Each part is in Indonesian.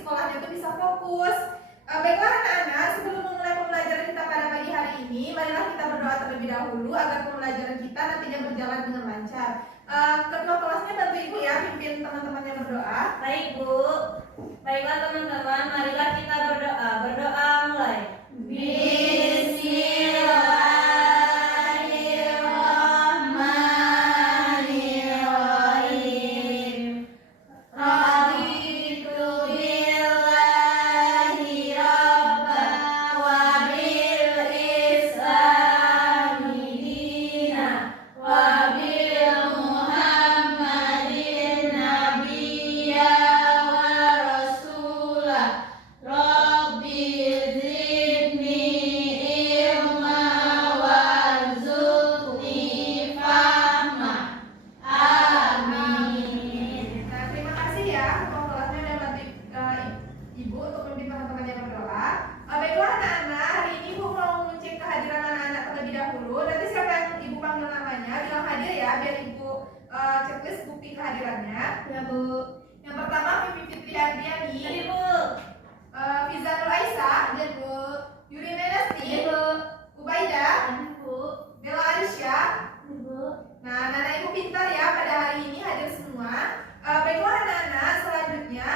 sekolahnya itu bisa fokus. Baiklah anak-anak, sebelum memulai pembelajaran kita pada pagi hari ini, marilah kita berdoa terlebih dahulu agar pembelajaran kita nantinya berjalan dengan lancar. Ketua kelasnya bantu ibu ya, pimpin teman-temannya berdoa. Baik Bu. Baiklah teman-teman, marilah kita berdoa. Berdoa mulai. Bismillahirrahmanirrahim. Raditu billahi rabban wa bil islami dinan wa bil muhammadin nabiyya wa rasulah. Rabbi zidni ilma warzuqni fahma. Amin. Nah, terima kasih ya ketua kelasnya udah bantu ibu untuk memimpin teman-temannya berdoa. Baiklah anak-anak, hari ini ibu mau mengecek kehadiran anak-anak terlebih dahulu. Nanti siapa yang ibu panggil namanya bilang hadir ya, biar ibu checklist bukti kehadirannya. Ya Bu. Yang pertama Vivi Fitriani, Jadi Bu. Fizanul Aisyah, Hadir Bu. Yuri Menasti, Hadir Bu. Ubaidah, Hadir Bu. Bella Arisya. Hadir Bu. Nah, anak-anak ibu pintar ya pada hari ini hadir semua. Baiklah anak-anak, selanjutnya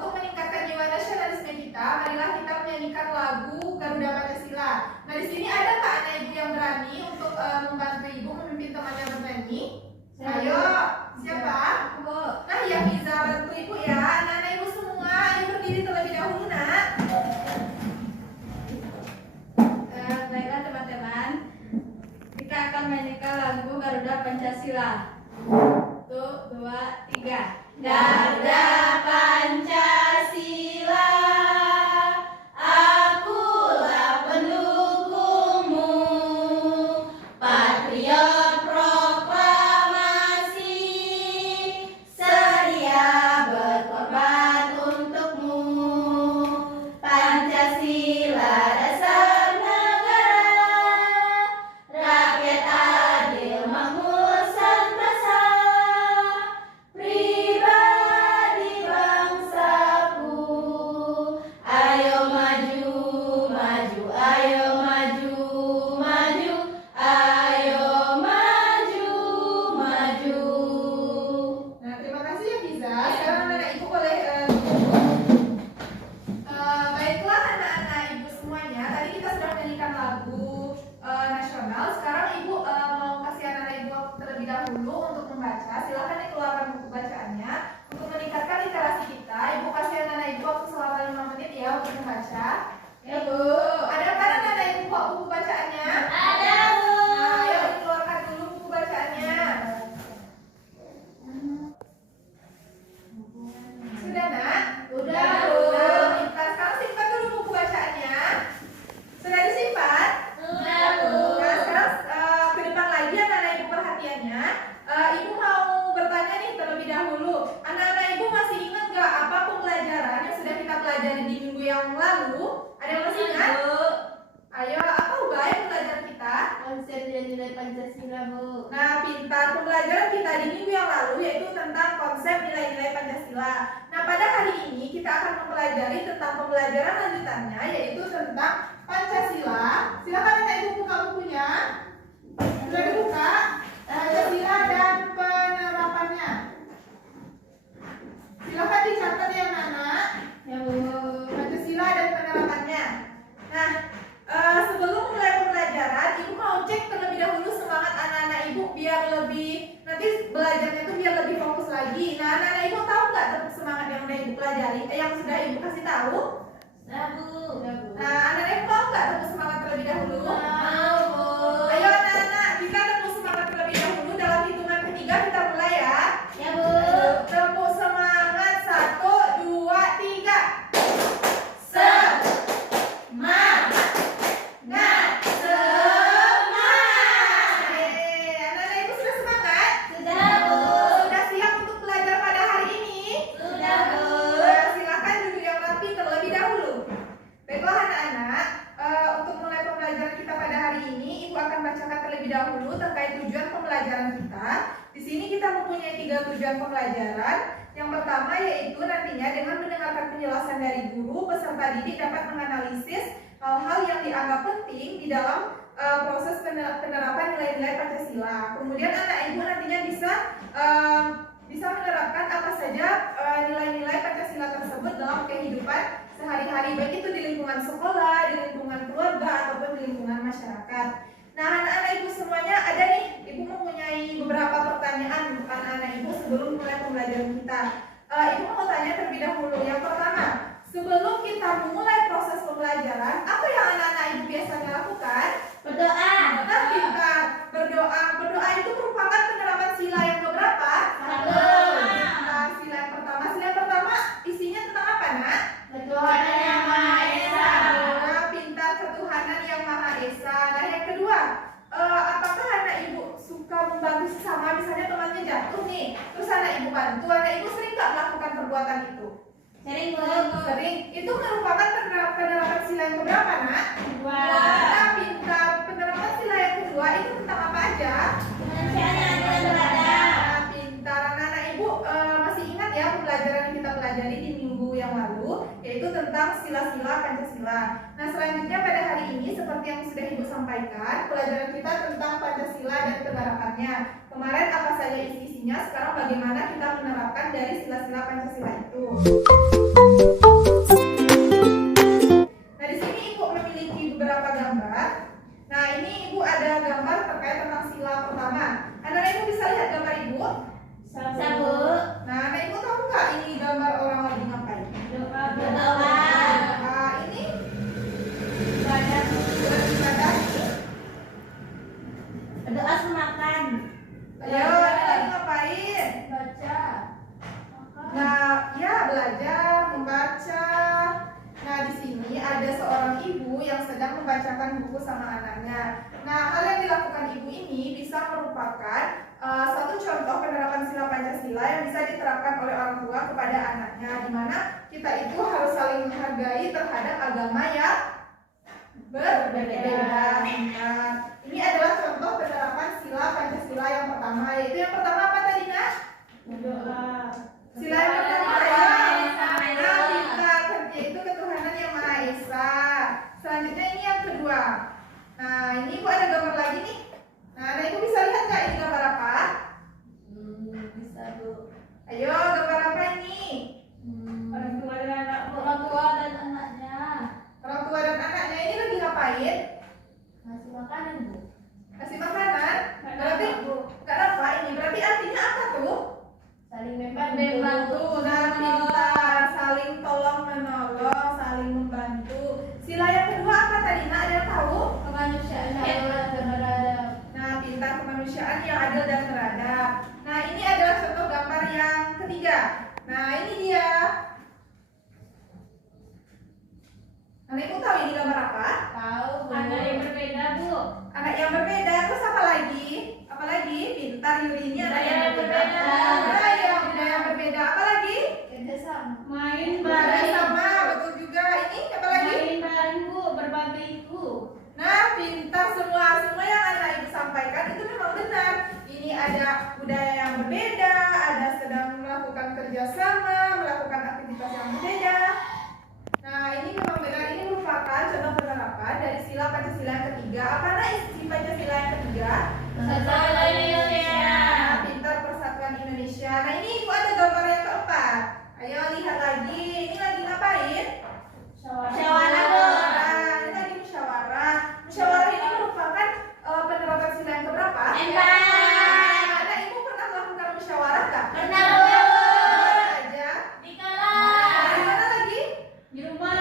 untuk meningkatkan jiwa nasionalisme kita, marilah kita menyanyikan lagu Garuda Pancasila. Nah, di sini ada nggak anak ibu yang berani untuk membantu ibu memimpin temannya bernyanyi? Ayo, siapa? Bu. Nah, ya bisa bantu ibu ya. Anak-anak ibu semua, ayo berdiri terlebih dahulu, nak. Baiklah teman-teman, kita akan menyanyikan lagu Garuda Pancasila. 1, 2, 3. Garuda Pancasila, akulah pendukungmu, patriot proklamasi, sedia berkorban untukmu. Pancasila dasar negara, rakyat adil makmur sentosa, pribadi bangsaku. Ayo maju, maju, ayo maju, maju, ayo maju, maju. Nah, terima kasih ya Fiza. Sekarang anak-anak ibu boleh baiklah anak-anak ibu semuanya. Tadi kita sudah menyanyikan lagu nasional. Sekarang ibu mau kasih anak-anak ibu waktu terlebih dahulu untuk membaca. Silakan dikeluarkan buku bacaannya. Untuk meningkatkan literasi kita, ibu kasih anak-anak ibu waktu selama 5 menit ya untuk membaca. Ya Bu. Ada kan anak-anak ibu buku bacaannya? Ada Bu. Nah, ayo dikeluarkan dulu buku bacaannya. Sudah nak? Udah, Bu. Bu. Pintar. Sekarang simpan dulu buku bacaannya. Sudah disimpan? Sudah Bu. Nah, sekarang ke depan lagi anak-anak ibu perhatiannya. Ibu mau bertanya nih terlebih dahulu. Anak-anak ibu masih ingat nggak apa pembelajaran yang sudah kita pelajari di minggu yang lalu? Ada yang masih ingat? Bu. Ayo, apa ubah pembelajaran kita? Konsep nilai Pancasila Bu. Nah, pintar. Pembelajaran kita di minggu yang lalu yaitu tentang konsep nilai-nilai Pancasila. Nah, pada hari ini kita akan mempelajari tentang pembelajaran lanjutannya yaitu tentang Pancasila. Silakan anak ibu buka bukunya. Sudah dibuka? Pancasila dan penerapannya. Silakan dicatat ya anak-anak. Ya Bu. Pancasila dan penerapannya. Nah, sebelum mulai pembelajaran, ibu mau cek terlebih dahulu semangat anak-anak ibu biar lebih nanti belajarnya itu biar lebih fokus lagi. Nah, anak-anak ibu tahu nggak tentang semangat yang udah ibu pelajari, yang sudah ibu kasih tahu? Ya Bu. Ya Bu. Nah, anak-anak ibu tahu nggak tentang semangat terlebih dahulu? Mau Bu. Ayo anak-anak, kita tepuk semangat terlebih dahulu dalam hitungan ketiga kita mulai ya. Ya Bu. Tepuk semangat 1, 2, 3. Semangat. Anak-anak ibu sudah semangat? Sudah Bu. Sudah siap untuk belajar pada hari ini? Sudah Bu. Silakan duduk yang rapi terlebih dahulu. Baiklah anak-anak, untuk mulai pembelajaran kita pada pembelajaran. Yang pertama yaitu nantinya dengan mendengarkan penjelasan dari guru, peserta didik dapat menganalisis hal-hal yang dianggap penting di dalam proses penerapan nilai-nilai Pancasila. Kemudian anak ibu nantinya bisa menerapkan apa saja nilai-nilai Pancasila tersebut dalam kehidupan sehari-hari, baik itu di lingkungan sekolah, di lingkungan keluarga, ataupun di lingkungan masyarakat. Nah, anak-anak ibu semuanya ada nih, ibu mempunyai beberapa pertanyaan untuk anak-anak ibu sebelum mulai pembelajaran kita. Ibu mau tanya terlebih dahulu. Yang pertama, sebelum kita memulai proses pembelajaran, apa yang anak-anak ibu biasanya lakukan? Berdoa. Nah, kita berdoa. Berdoa itu merupakan penerapan sila yang keberapa? Satu. Nah, sila yang pertama. Sila yang pertama isinya tentang apa, Nak? Ketuhanan yang Maha Esa. Nah, pintar ketuhanan yang Maha Esa. Nah, yang kedua, apakah anak ibu suka membantu sesama? Misalnya temannya jatuh nih, terus anak ibu bantu. Anak ibu sering nggak melakukan perbuatan itu? Sering, Bu. Sering. Itu merupakan penerapan sila yang keberapa, Nak? Dua. Nah, pintar. Penerapan sila yang kedua itu tentang apa aja? Kemanusiaan yang adil dan beradab. Nah, pintar. Anak-anak ibu masih ingat ya pembelajaran yang kita pelajari di minggu yang lalu, yaitu tentang sila-sila Pancasila. Nah, selanjutnya pada hari ini seperti yang sudah ibu sampaikan, pelajaran kita tentang Pancasila dan penerapannya. Kemarin apa saja isi-isinya, sekarang bagaimana kita menerapkan dari sila-sila Pancasila itu. Nah, di sini ibu memiliki beberapa gambar. Nah, ini ibu ada gambar terkait tentang sila pertama. Anak ibu bisa lihat gambar ibu? Sabu. Nah, anak ibu tahu nggak ini gambar orang lagi ngapain? Berdoa. Nah, ini Ibadah. beribadah. Berdoa semakan. Ayo, ini lagi ngapain? Baca. Nah, ya belajar, membaca. Nah, di sini ada seorang ibu yang sedang membacakan buku sama anaknya. Nah, hal yang dilakukan ibu ini bisa merupakan satu contoh penerapan sila Pancasila yang bisa diterapkan oleh orang tua kepada anaknya, di mana kita itu harus saling menghargai terhadap agama yang berbeda. Nah, ini adalah contoh penerapan sila Pancasila yang pertama, yaitu yang pertama apa tadi, Nak? Berdoa. Sila yang pertama ya. Nah, kita kerja itu ketuhanan yang Maha Esa. Selanjutnya ini yang kedua. Nah, ini ibu ada gambar lagi nih. Nah, ibu bisa lihat nggak ini gambar apa? Bisa, Bu. Ayo, gambar apa ini? Orang tua dan anak. Orang tua dan anaknya. Orang tua dan anaknya ini lagi ngapain? Ngasih makanan, Bu. Kasih makanan. Berarti Bu. nggak apa ini? Berarti artinya apa tuh? Saling Membantu. Nah, pintar. Saling tolong menolong, saling membantu. Sila yang kedua apa tadi? Nah, ada yang tahu? Kemanusiaan yang adil dan beradab. Nah, pintar kemanusiaan yang adil dan beradab. Nah, ini adalah contoh gambar yang ketiga. Nah, ini dia. Nah, ibu tahu ini gambar apa? Tahu, Bu. Anak yang berbeda, Bu. Anak yang berbeda. Terus apa lagi? Apa lagi? Pintar Yuri ini anak Budaya yang yang berbeda. berbeda. Budaya yang berbeda. Apa lagi? Kerjasama. Main Bekerja sama. Betul juga. Ini apa lagi? Main bareng, Bu. Berbagi itu. Nah, pintar semua yang anak ibu sampaikan itu memang benar. Ini ada budaya yang berbeda, ada sedang melakukan kerjasama, melakukan aktivitas yang berbeda. Nah, ini memang benar. Ini merupakan contoh penerapan dari sila Pancasila yang ketiga. Apa isi Pancasila yang ketiga? Persatuan Indonesia. Nah, pintar persatuan Indonesia. Nah, ini ibu ada gambar yang keempat. Ayo lihat lagi. Ini lagi ngapain? Musyawarah, Bu. Nah, ini lagi musyawarah. Musyawarah ini merupakan penerapan sila yang keberapa? Empat. Anak ibu pernah melakukan musyawarah nggak? Pernah, Bu. Mana aja? Di Di kelas. mana lagi? Di rumah.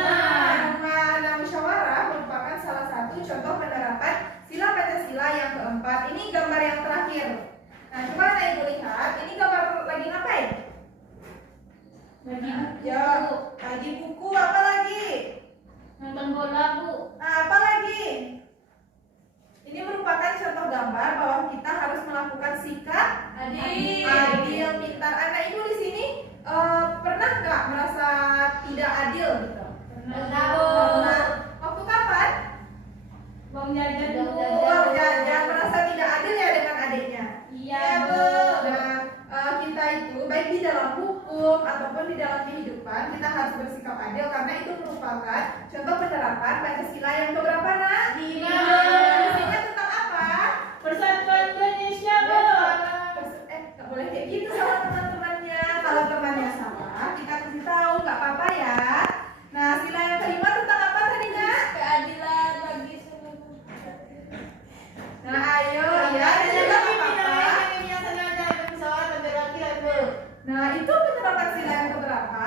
Nah, musyawarah merupakan salah satu contoh penerapan sila Pancasila yang keempat. Ini gambar yang terakhir. Nah, coba anak ibu lihat. Ini gambar lagi ngapain? Bagi buku. Ya, lagi buku. Apa lagi? Nonton bola, Bu. Nah, apa lagi? Ini merupakan contoh gambar bahwa kita harus melakukan sikap adil, pintar. Anak ibu di sini pernah nggak merasa tidak adil gitu? Pernah, Bu. Pernah. Waktu kapan? Bang jajan, Bu. Oh, jangan merasa tidak adil ya dengan adiknya. Iya, Ya, Bu. Nah, kita itu baik adil karena itu merupakan contoh penerapan Pancasila yang keberapa, Nak? 5. Isinya tentang apa? Persatuan Indonesia, Bu. Nggak boleh kayak gitu sama teman-temannya. Kalau temannya salah, kita kasih tahu, nggak apa-apa ya. Nah, sila yang kelima tentang apa tadi, Nak? Keadilan bagi seluruh. Nah, ayo, ya, tidak apa-apa. Nah, itu penerapan sila yang keberapa?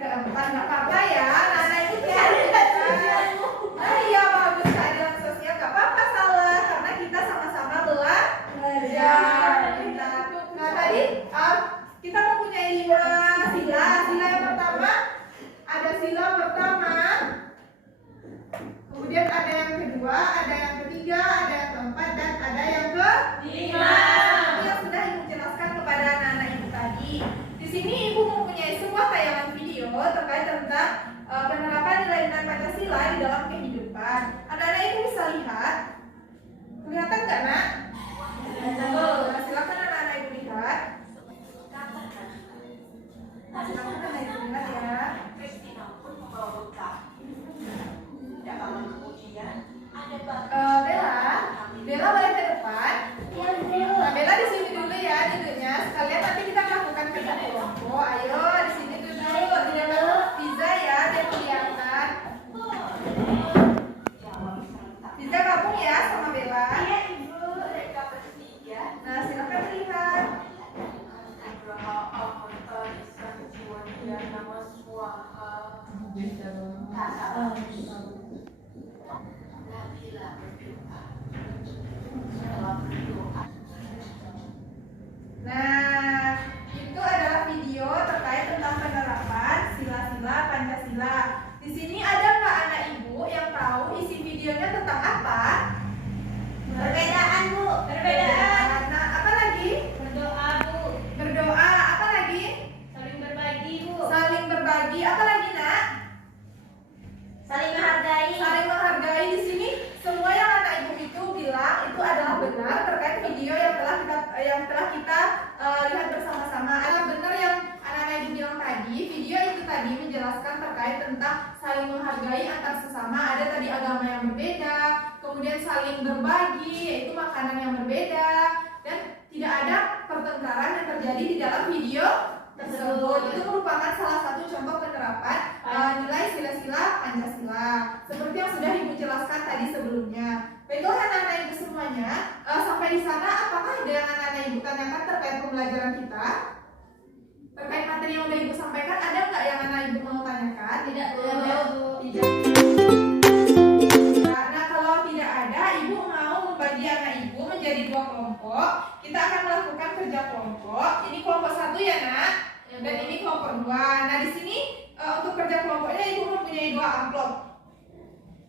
Keempat, nggak apa-apa ya. Nah, itu keadilan. Nah, iya bagus, keadilan sosial nggak apa-apa salah karena kita sama-sama belajar. Nah, tadi kita mempunyai 5 sila. Sila yang pertama ada sila pertama, kemudian ada yang kedua, ada yang ketiga, ada yang keempat, dan ada yang kelima. Itu yang sudah Ibu jelaskan kepada anak-anak Ibu tadi. Di sini Ibu mempunyai sebuah tayangan video terkait tentang penerapan nilai-nilai Pancasila di dalam kehidupan. Anak-anak Ibu bisa lihat. Kelihatan nggak, Nak? Nah, silakan anak-anak Ibu lihat. Silakan anak Ibu lihat ya. Bella boleh ke depan. Nah, Bella di sini dulu ya duduknya. Sekalian nanti kita lakukan kerja kelompok. Ayo di sini duduk. Di depan Fiza ya, dia kelihatan. Fiza gabung ya sama Bella. Nah, silakan lihat. Nah, itu adalah video terkait tentang penerapan sila-sila Pancasila. Di sini ada nggak anak Ibu yang tahu isi videonya tentang apa? Perbedaan, Bu. Nah, apa lagi? Berdoa, Bu. Berdoa. Apa lagi? Saling berbagi, Bu. Saling berbagi. Apa lagi, Nak? Saling menghargai. Saling menghargai. Di sini semua yang anak Ibu itu bilang itu adalah benar terkait video yang telah kita lihat bersama-sama. Adalah benar yang anak-anak Ibu bilang tadi. Video itu tadi menjelaskan terkait tentang saling menghargai antar sesama. Ada tadi agama yang berbeda, kemudian saling berbagi, yaitu makanan yang berbeda, dan tidak ada pertengkaran yang terjadi di dalam video tersebut. Itu merupakan salah satu contoh penerapan nilai sila-sila Pancasila seperti yang sudah Ibu jelaskan tadi sebelumnya. Baiklah anak-anak Ibu semuanya, sampai di sana apakah ada yang anak-anak Ibu tanyakan terkait pembelajaran kita? Terkait materi yang sudah Ibu sampaikan, ada nggak yang anak Ibu mau tanyakan? Tidak, Bu. Tidak. Nah, kalau tidak ada, Ibu mau membagi anak Ibu menjadi 2 kelompok. Kita akan melakukan kerja kelompok. Ini kelompok 1 ya, Nak. Dan ini kelompok 2. Nah, di sini untuk kerja kelompoknya Ibu mempunyai 2 amplop.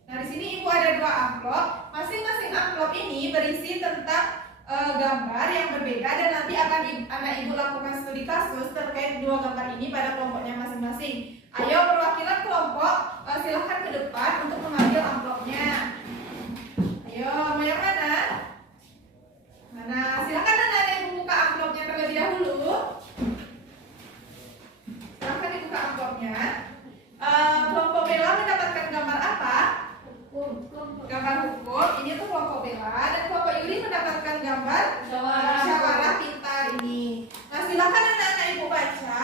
Nah, di sini Ibu ada 2 amplop. Masing-masing amplop ini berisi tentang gambar yang berbeda dan nanti akan anak Ibu lakukan studi kasus terkait 2 gambar ini pada kelompoknya masing-masing. Ayo perwakilan kelompok silahkan ke depan untuk mengambil amplopnya. Ayo, mau yang mana? Mana? Silahkan anak-anak Ibu buka amplopnya terlebih dahulu. Silahkan dibuka amplopnya. Kelompok Bella mendapatkan gambar apa? Gambar hukum. Ini tuh kelompok Bella. Dan kelompok Yuri mendapatkan gambar musyawarah pintar ini. Nah, silakan anak-anak Ibu baca.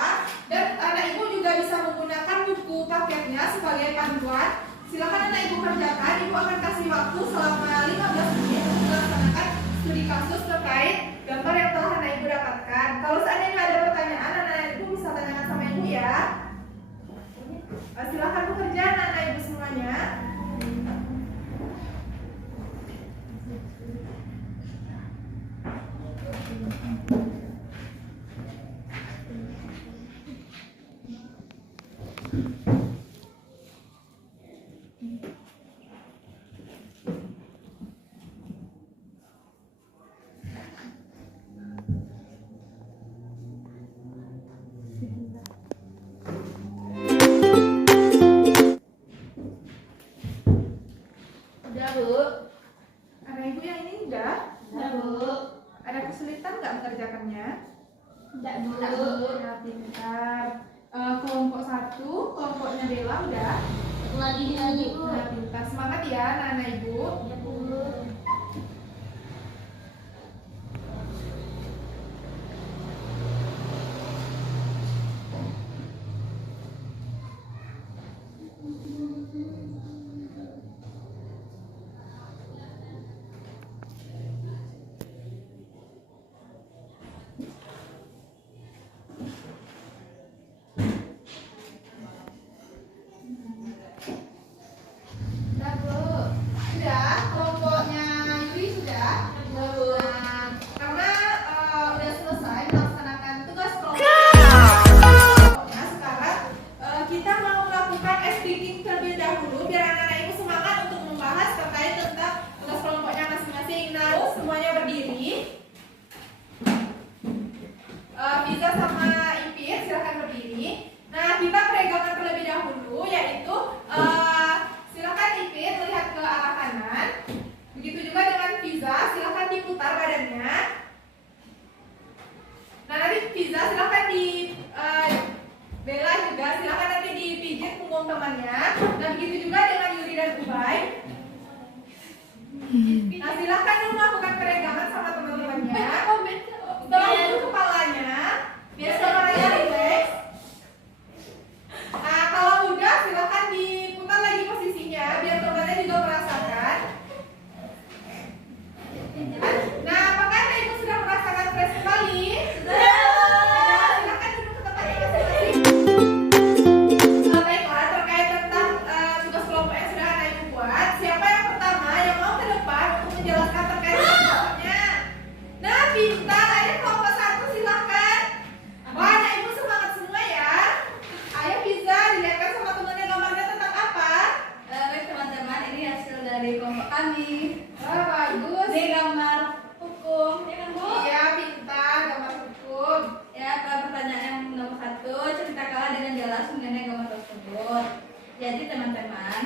Dan anak Ibu juga bisa menggunakan buku paketnya sebagai panduan. Silakan anak Ibu kerjakan. Ibu akan kasih waktu selama 15 menit untuk melaksanakan studi kasus terkait gambar yang telah anak Ibu dapatkan. Kalau seandainya ada pertanyaan, anak Ibu bisa tanyakan sama Ibu ya. Silakan bekerja anak Ibu semuanya. Udah, Bu. Anak Ibu yang ini udah? Udah, Bu. Ada kesulitan nggak mengerjakannya? Tidak, Bu. Ya, pintar. Kelompok 1, Bella udah? Satu lagi Bu. Nah, pintar. Semangat ya anak-anak Ibu. Ya Bu. Udah, Bu. Sudah? Kelompoknya Yuri sudah? Sudah, Bu. Nah, karena udah selesai melaksanakan tugas kelompoknya, sekarang kita mau melakukan speaking terlebih dahulu biar anak-anak Ibu semangat untuk membahas terkait tentang tugas kelompoknya masing-masing. Nah, semuanya berdiri. Fiza sama Ipit silahkan berdiri. Nah, kita peregangan terlebih dahulu, yaitu silakan Ipit melihat ke arah kanan. Begitu juga dengan Fiza, silakan diputar badannya. Nah, nanti Fiza silakan Bella juga silakan nanti dipijit punggung temannya. Nah, begitu juga dengan Yuri dan Ubay. Nah, silakan dulu melakukan peregangan sama teman-temannya. Setelah itu kepalanya, biar semuanya rileks. Nah, kalau udah silakan diputar lagi posisinya biar temannya juga merasakan. Nah, apakah Anda Ibu sudah merasakan fresh kembali? Sudah. Silakan duduk ke tempatnya masing-masing. Baiklah, terkait tentang tugas kelompok yang sudah Anda Ibu buat, siapa yang pertama yang mau ke depan untuk menjelaskan terkait dengan kelompoknya? Nah, pintar. Ayo kelompok 1 silahkan. Wah, anak Ibu semangat semua ya. Ayo Fiza, dilihatkan sama temannya gambarnya tentang apa? Baik teman-teman, ini hasil dari kelompok kami. Wah, bagus. Ini gambar hukum, ya kan Bu? Iya, pintar, gambar hukum. Ya, pertanyaan yang nomor 1, ceritakanlah dengan jelas mengenai gambar tersebut. Jadi teman-teman,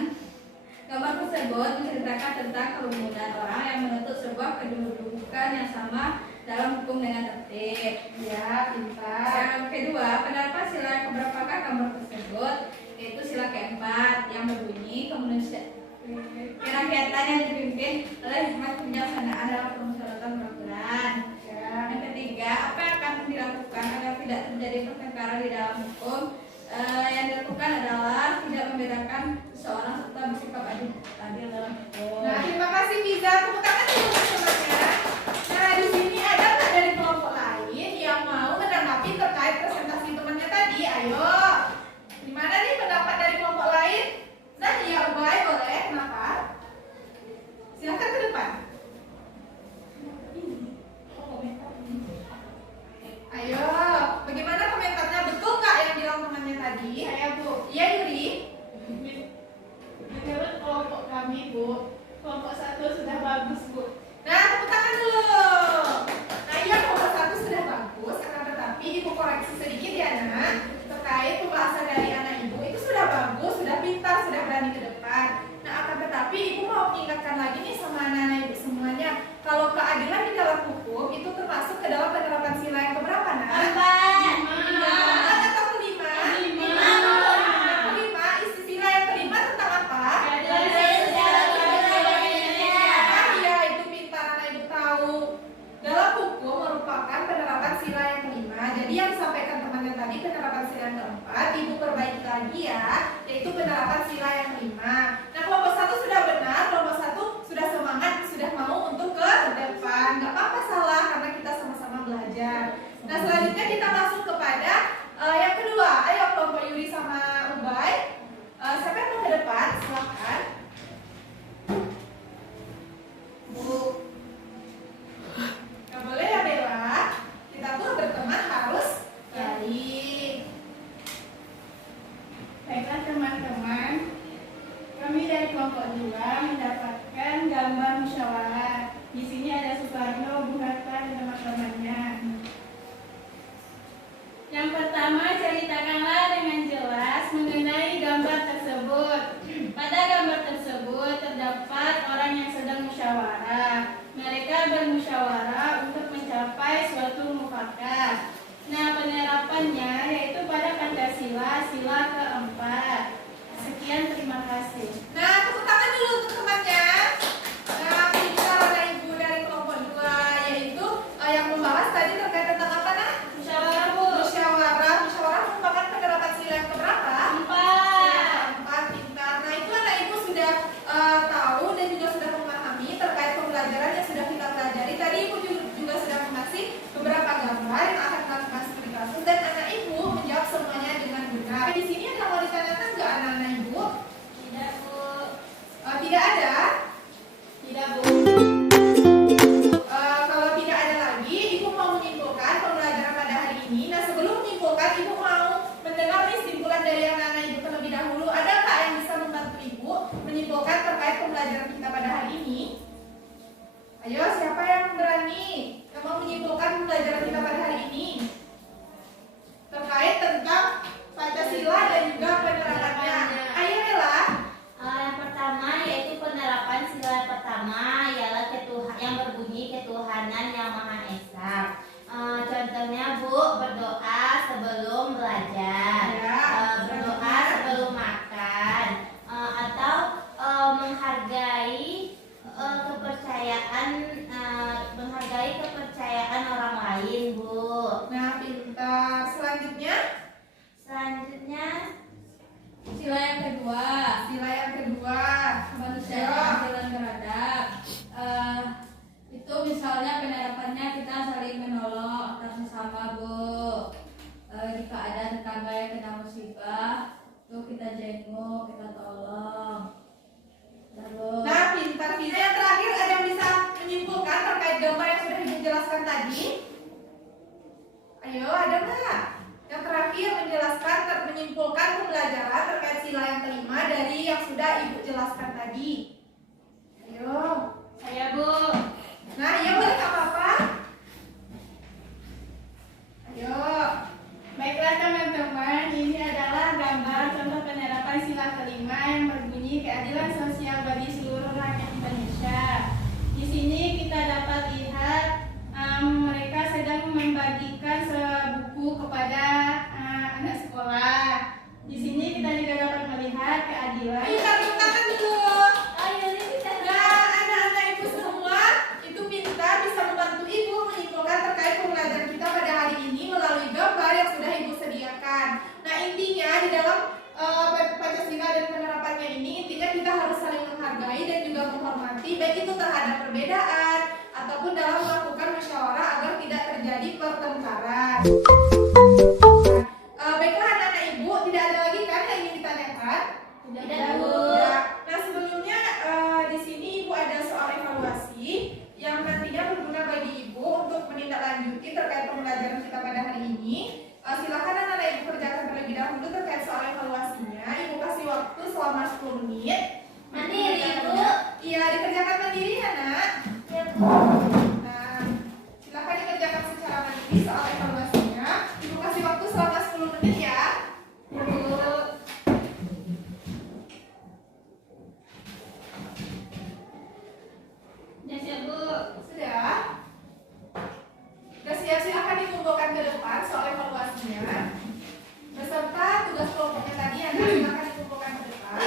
gambar tersebut menceritakan tentang kerumunan orang yang menuntut sebuah kedudukan yang sama dalam hukum dengan tertib. Iya, pintar. Yang kedua, pendapat sila keberapakah gambar tersebut? Yaitu sila keempat yang berbunyi kemanusiaan. Kerakyatan yang dipimpin oleh hikmat kebijaksanaan dalam permusyawaratan peraturan. Yang ketiga, apa yang akan dilakukan agar tidak terjadi pertengkaran di dalam hukum? Yang dilakukan adalah tidak membedakan seseorang serta bersikap adil dalam hukum. Nah, terima kasih Fiza. Tepuk tangan dulu teman-temannya. Nah, di sini ada nggak dari kelompok lain yang mau menanggapi terkait presentasi temannya tadi? Ayo. Gimana nih pendapat dari kelompok lain? Nah, ya Ubay boleh. Kenapa? Silakan ke depan. Ayo, bagaimana komentarnya? Betul nggak yang bilang temannya tadi? Saya Bu. Iya Yuri. Menurut kelompok kami, Bu, kelompok 1 sudah bagus, Bu. Nah, tepuk tangan dulu. Nah, iya kelompok 1 sudah bagus, akan tetapi Ibu koreksi sedikit ya Nak. Terkait pembahasan dari anak Ibu itu sudah bagus, sudah pintar, sudah berani ke depan. Nah, akan tetapi Ibu mau mengingatkan lagi nih sama anak-anak Ibu semuanya, kalau keadilan di dalam hukum itu termasuk ke dalam penerapan sila yang keberapa Nak? Keempat atau kelima? Kelima, isi sila yang kelima tentang apa? Iya, itu pintar anak Ibu tahu. Dalam hukum merupakan penerapan sila yang kelima. Jadi yang disampaikan temannya tadi penerapan sila yang keempat, Ibu perbaiki lagi ya, yaitu penerapan sila yang kelima. Nah, kelompok 1 sudah benar, kelompok 1 sudah semangat, sudah mau untuk ke depan. Gak apa-apa salah karena kita sama-sama belajar. Nah, selanjutnya kita masuk kepada yang kedua. Ayo kelompok Yuri sama Ubay. Siapa yang mau ke depan? Silahkan. Bu. Gak boleh ya Bella. Kita tuh berteman harus baik. Baiklah teman-teman, kami dari kelompok 2 mendapatkan gambar musyawarah. Di sini ada Sukarno, Bu Hatta, dan teman-temannya. Yang pertama, ceritakanlah dengan jelas mengenai gambar tersebut. Pada gambar tersebut terdapat orang yang sedang musyawarah. Mereka bermusyawarah untuk mencapai suatu mufakat. Nah, penerapannya yaitu pada Pancasila, sila keempat. kedua, Sila yang kedua. kemanusiaan adil dan beradab. Itu misalnya penerapannya kita saling menolong antar sesama, Bu. Jika ada tetangga yang kena musibah, itu kita jenguk, kita tolong. Lalu Nah, pintar Vina. Yang terakhir ada yang bisa menyimpulkan terkait gambar yang sudah Ibu jelaskan tadi? Ayo, ada nggak? Yang terakhir menjelaskan, menyimpulkan pembelajaran terkait sila yang kelima dari yang sudah Ibu jelaskan tadi. Ayo. Saya, Bu. Nah, iya boleh nggak apa-apa? Ayo. Baiklah teman-teman, ini adalah gambar contoh penerapan sila kelima yang berbunyi keadilan sosial bagi seluruh rakyat Indonesia. Di sini kita dapat lihat mereka sedang membagikan sebuku kepada anak sekolah. Di sini kita juga dapat melihat keadilan. Ayo taruh tangan dulu. Ayo, ini kita Nah, anak-anak Ibu semua itu pintar, bisa membantu Ibu menyimpulkan terkait pembelajaran kita pada hari ini melalui gambar yang sudah Ibu sediakan. Nah, intinya di dalam Pancasila dan penerapannya ini, intinya kita harus saling menghargai dan juga menghormati, baik itu terhadap perbedaan ataupun dalam melakukan musyawarah agar tidak terjadi pertengkaran. Baiklah anak-anak Ibu, tidak ada lagi kan yang ingin ditanyakan? Tidak, Bu. Tidak. Nah, sebelumnya di sini Ibu ada soal evaluasi yang nantinya berguna bagi Ibu untuk menindaklanjuti terkait pembelajaran kita pada hari ini. Silakan anak-anak Ibu kerjakan terlebih dahulu terkait soal evaluasinya. Ibu kasih waktu selama 10 menit. Mandiri, Bu. Iya, dikerjakan mandiri ya, Nak. Ya, Bu. Nah, silakan dikerjakan secara mandiri soal evaluasinya. Ibu kasih waktu selama 10 menit ya. Ya, Bu. Ya, siap, Bu. Sudah? Sudah siap, silakan dikumpulkan ke depan soal evaluasinya. Beserta tugas kelompoknya tadi, Anda silakan dikumpulkan ke depan.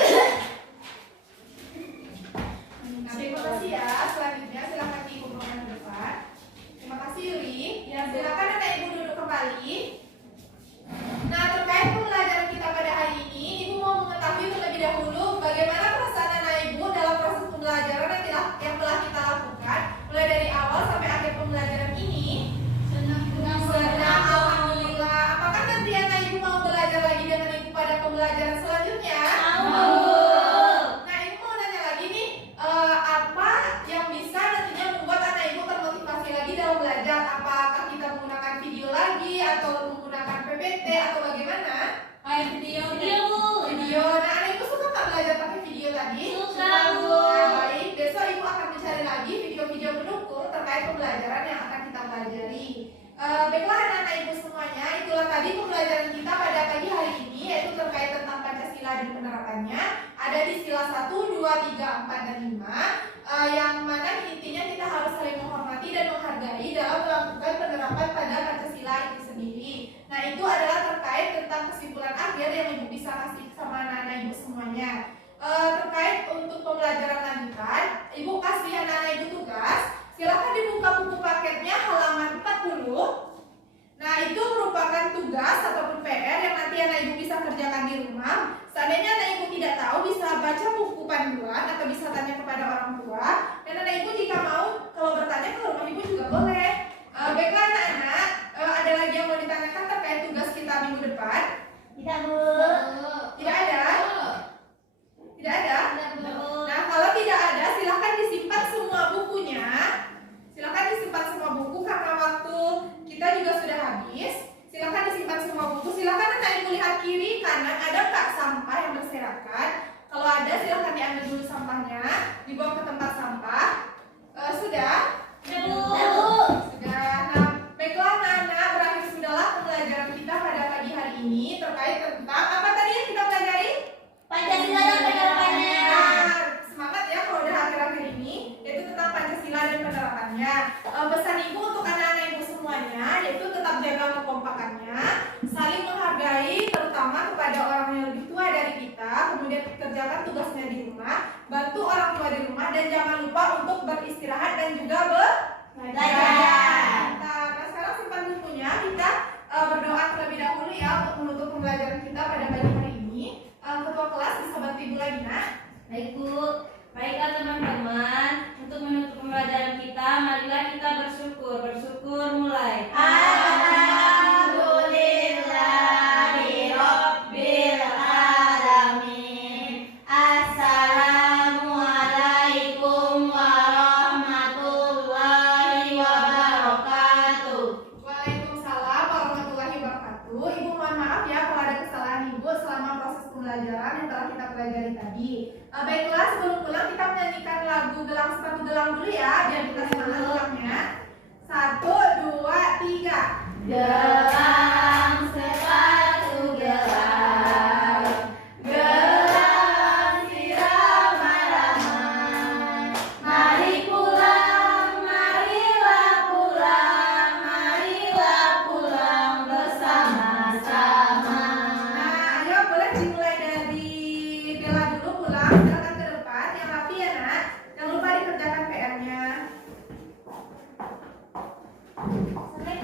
Nah, terima kasih ya. Selanjutnya silakan dikumpulkan ke depan. Terima kasih Yuri. Ya, silakan anak Ibu duduk kembali. Nah, terkait pembelajaran kita pada hari ini, Ibu mau mengetahui terlebih dahulu bagaimana perasaan anak Ibu dalam proses pembelajaran yang telah kita lakukan mulai dari awal sampai akhir pembelajaran ini. Senang, Bu. Senang, alhamdulillah. Apakah nanti anak Ibu mau belajar lagi dengan Ibu pada pembelajaran selanjutnya? Nah, Ibu mau nanya lagi nih, apa yang bisa nantinya membuat anak Ibu termotivasi lagi dalam belajar? Apakah kita menggunakan video lagi atau menggunakan PPT atau bagaimana? kayak video, Bu. Video. Nah, anak Ibu suka nggak belajar pakai video tadi? Suka, Bu. Nah, baik. Besok Ibu akan mencari lagi video-video pendukung terkait pembelajaran yang akan kita pelajari. Baiklah anak-anak Ibu semuanya, itulah tadi pembelajaran kita pada pagi hari ini, yaitu terkait tentang Pancasila dan penerapannya. Ada di sila 1, 2, 3, 4, dan 5, yang mana intinya kita harus saling menghormati dan menghargai dalam melakukan penerapan pada Pancasila itu sendiri. Nah, itu adalah terkait tentang kesimpulan akhir yang Ibu bisa kasih sama anak-anak Ibu semuanya. Terkait untuk pembelajaran lanjutan, Ibu kasih anak-anak Ibu tugas. Silakan dibuka buku paketnya halaman 40. Nah, itu merupakan tugas ataupun PR yang nanti anak Ibu bisa kerjakan di rumah. Seandainya anak Ibu tidak tahu, bisa baca buku panduan atau bisa tanya kepada orang tua. Dan anak Ibu jika mau, kalau bertanya ke rumah Ibu juga boleh. Baiklah anak-anak, ada lagi yang mau ditanyakan terkait tugas kita minggu depan? Tidak, Bu. Tidak ada? Tidak ada? Tidak, Bu. Nah, kalau tidak ada, silahkan disimpan semua bukunya. Silahkan disimpan semua buku karena waktu kita juga sudah habis. Silahkan disimpan semua buku. Silahkan anak Ibu lihat kiri kanan, ada nggak sampah yang berserakan? Kalau ada, silahkan diambil dulu sampahnya, dibuang ke tempat sampah. Sudah? Ya, Bu. Sudah. Nah, baiklah anak-anak, berakhir sudahlah pembelajaran kita pada pagi hari ini terkait tentang apa tadi yang kita pelajari? Pancasila dan penerapannya. Nah, semangat ya kalau udah akhir-akhir ini, yaitu tentang Pancasila dan penerapannya. Pesan Ibu untuk anak-anak Ibu semuanya, yaitu tetap jaga kekompakannya, saling menghargai terutama kepada orang yang lebih tua dari kita, kemudian kerjakan tugasnya di rumah, bantu orang tua di rumah, dan jangan lupa untuk beristirahat dan juga belajar. Nah, sekarang simpan bukunya, kita berdoa terlebih dahulu ya untuk menutup pembelajaran kita pada pagi hari ini. Ketua kelas bisa bantu lagi nak. Baik Bu, baiklah teman-teman, untuk menutup pembelajaran kita, marilah kita bersyukur. Bersyukur mulai. Alhamdulillahirabbil alamin. Assalamualaikum warahmatullahi wabarakatuh. Waalaikumsalam warahmatullahi wabarakatuh. Ibu mohon maaf ya kalau ada kesalahan Ibu selama proses pembelajaran yang telah kita pelajari tadi. Baiklah, sebelum pulang kita menyanyikan lagu Gelang Sepatu Gelang dulu ya, biar kita semangat pulangnya. 1, 2, 3. Gelang sepatu gelang, gelang sirama-rama. Mari pulang, marilah pulang bersama-sama. Nah, ayo boleh dimulai dari Bella dulu pulang, silakan ke depan, yang rapi ya nak. Jangan lupa dikerjakan PR-nya. Assalamualaikum